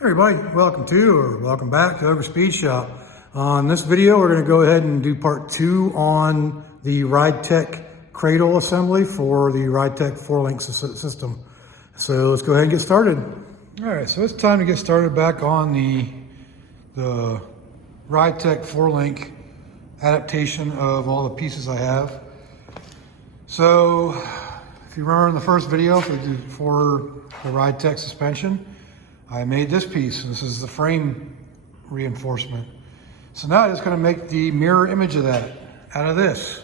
Hey everybody, welcome back to Overspeed Shop. On this video, we're going to go ahead and do part 2 on the Ridetech cradle assembly for the Ridetech 4-link system. So let's go ahead and get started. All right, so it's time to get started back on the Ridetech 4-link adaptation of all the pieces I have. So if you remember in the first video for the Ridetech suspension, I made this piece. This is the frame reinforcement. So now I'm just going to make the mirror image of that out of this.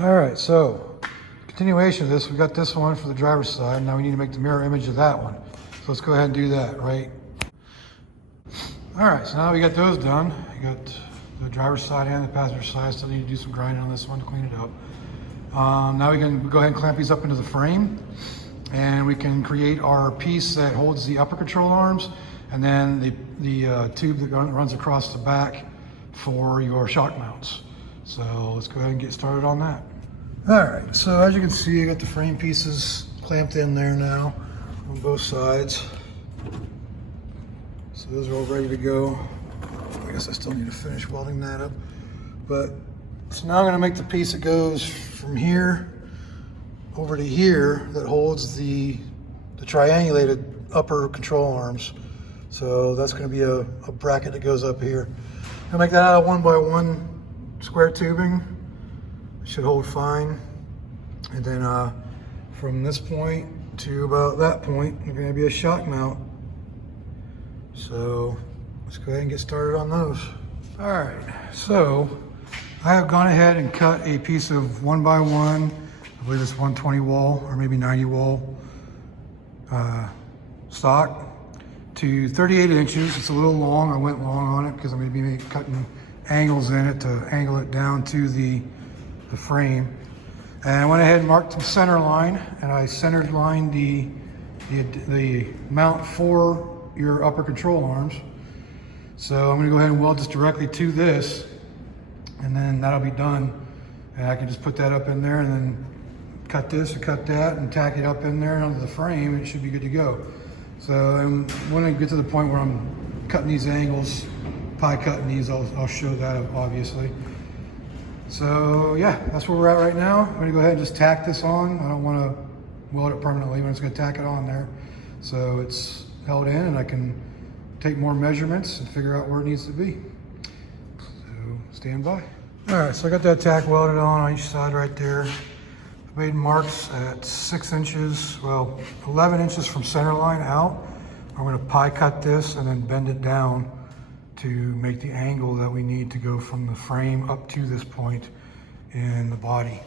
All right, so continuation of this, we got this one for the driver's side. Now we need to make the mirror image of that one. So let's go ahead and do that, right? All right, so now we got those done. You got the driver's side and the passenger side. Still need to do some grinding on this one to clean it up. Now we can go ahead and clamp these up into the frame. And we can create our piece that holds the upper control arms and then the tube that runs across the back for your shock mounts. So let's go ahead and get started on that. All right, so as you can see, I got the frame pieces clamped in there now on both sides. So those are all ready to go. I guess I still need to finish welding that up. But so now I'm gonna make the piece that goes from here over to here that holds the triangulated upper control arms. So that's going to be a bracket that goes up here. I'm going to make that out of 1x1 square tubing. It should hold fine. And then from this point to about that point, there's going to be a shock mount. So let's go ahead and get started on those. All right, so I have gone ahead and cut a piece of 1x1, I believe it's 120 wall or maybe 90 wall stock to 38 inches. It's a little long. I went long on it because I'm going to be cutting angles in it to angle it down to the frame. And I went ahead and marked the center line, and I centered lined the mount for your upper control arms. So I'm going to go ahead and weld this directly to this, and then that'll be done. And I can just put that up in there and then cut this or cut that and tack it up in there onto the frame, and it should be good to go. So when I get to the point where I'm cutting these angles, pie cutting these, I'll show that obviously. So yeah, that's where we're at right now. I'm gonna go ahead and just tack this on. I don't wanna weld it permanently, but I'm just gonna tack it on there. So it's held in and I can take more measurements and figure out where it needs to be. So stand by. All right, so I got that tack welded on each side right there. I made marks at 6 inches, well, 11 inches from center line out. I'm gonna pie cut this and then bend it down to make the angle that we need to go from the frame up to this point in the body.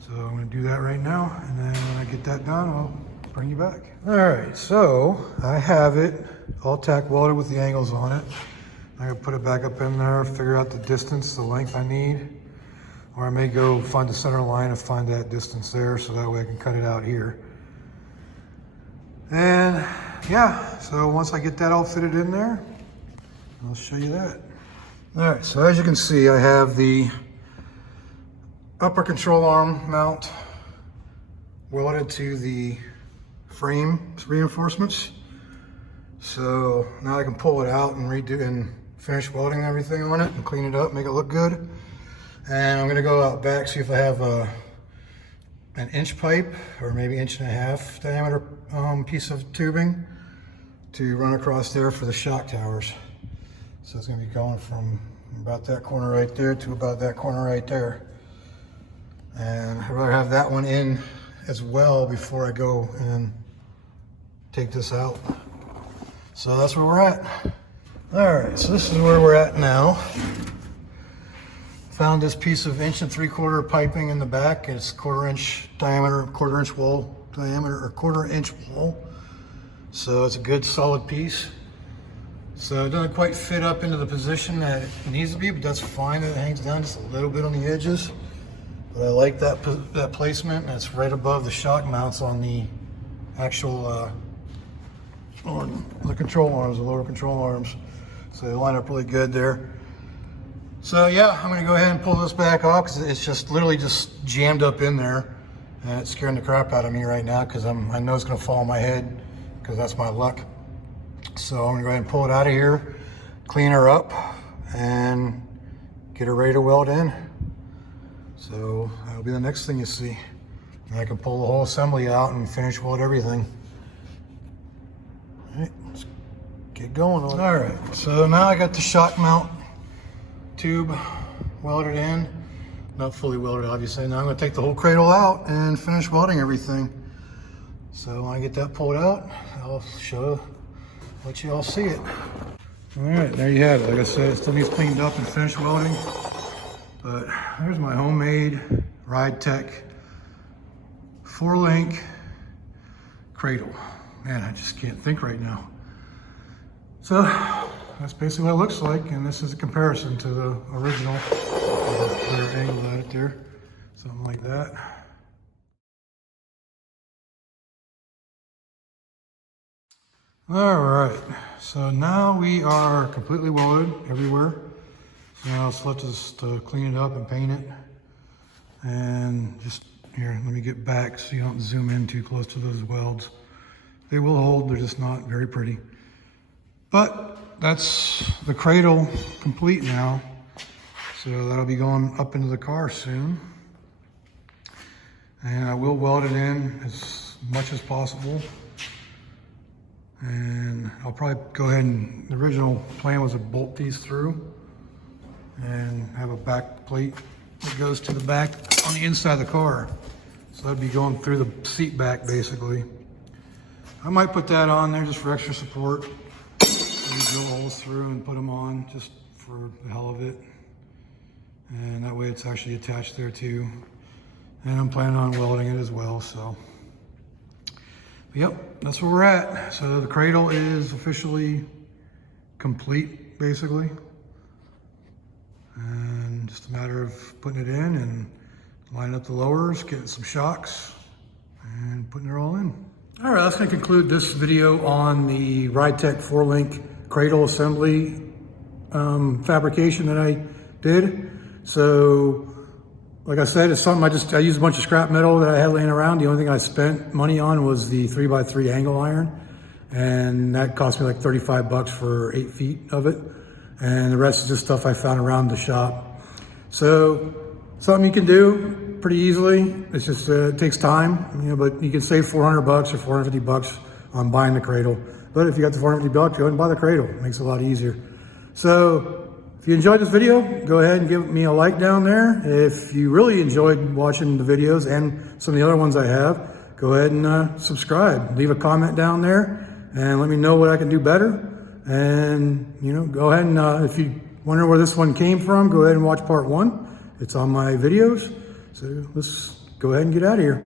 So I'm gonna do that right now, and then when I get that done, I'll bring you back. All right, so I have it all tack welded with the angles on it. I'm gonna put it back up in there, figure out the distance, the length I need. Or I may go find the center line and find that distance there so that way I can cut it out here. And yeah, so once I get that all fitted in there, I'll show you that. All right, so as you can see, I have the upper control arm mount welded to the frame reinforcements. So now I can pull it out and redo and finish welding everything on it and clean it up, make it look good. And I'm gonna go out back, see if I have an inch pipe or maybe 1.5 inch diameter piece of tubing to run across there for the shock towers. So it's gonna be going from about that corner right there to about that corner right there. And I'd rather have that one in as well before I go and take this out. So that's where we're at. All right, so this is where we're at now. Found this piece of 1 3/4 piping in the back. It's 1/4 inch diameter, 1/4 inch wall diameter, or 1/4 inch wall. So it's a good solid piece. So it doesn't quite fit up into the position that it needs to be, but that's fine. It hangs down just a little bit on the edges. But I like that placement, and it's right above the shock mounts on the actual on the control arms, the lower control arms. So they line up really good there. So yeah, I'm gonna go ahead and pull this back off because it's just literally just jammed up in there, and it's scaring the crap out of me right now because I know it's gonna fall on my head because that's my luck. So I'm gonna go ahead and pull it out of here, clean her up, and get her ready to weld in. So that'll be the next thing you see. And I can pull the whole assembly out and finish weld everything. All right, let's get going on it. All right, so now I got the shock mount tube welded in. Not fully welded, obviously. Now I'm gonna take the whole cradle out and finish welding everything. So when I get that pulled out, I'll let you all see it. All right, there you have it. Like I said, it still needs cleaned up and finished welding. But there's my homemade Ridetech 4-link cradle. Man, I just can't think right now. So that's basically what it looks like, and this is a comparison to the original. Better angle at it there, something like that. All right, so now we are completely welded everywhere. So now it's left us to clean it up and paint it. And just here, let me get back so you don't zoom in too close to those welds. They will hold, they're just not very pretty. But that's the cradle complete now. So that'll be going up into the car soon. And I will weld it in as much as possible. And I'll probably go ahead and, the original plan was to bolt these through and have a back plate that goes to the back on the inside of the car. So that'd be going through the seat back basically. I might put that on there just for extra support. Maybe drill holes through and put them on just for the hell of it. And that way it's actually attached there too. And I'm planning on welding it as well, so. But yep, that's where we're at. So the cradle is officially complete, basically. And just a matter of putting it in and lining up the lowers, getting some shocks, and putting it all in. All right, that's gonna conclude this video on the Ridetech 4-link cradle assembly fabrication that I did. So, like I said, it's something I used a bunch of scrap metal that I had laying around. The only thing I spent money on was the 3x3 angle iron. And that cost me like 35 bucks for 8 feet of it. And the rest is just stuff I found around the shop. So, something you can do pretty easily. It's just, it takes time, you know, but you can save 400 bucks or 450 bucks on buying the cradle. But if you got the 450 bucks, go ahead and buy the cradle. It makes it a lot easier. So, if you enjoyed this video, go ahead and give me a like down there. If you really enjoyed watching the videos and some of the other ones I have, go ahead and subscribe. Leave a comment down there and let me know what I can do better. And, you know, go ahead and if you wonder where this one came from, go ahead and watch part 1. It's on my videos. So let's go ahead and get out of here.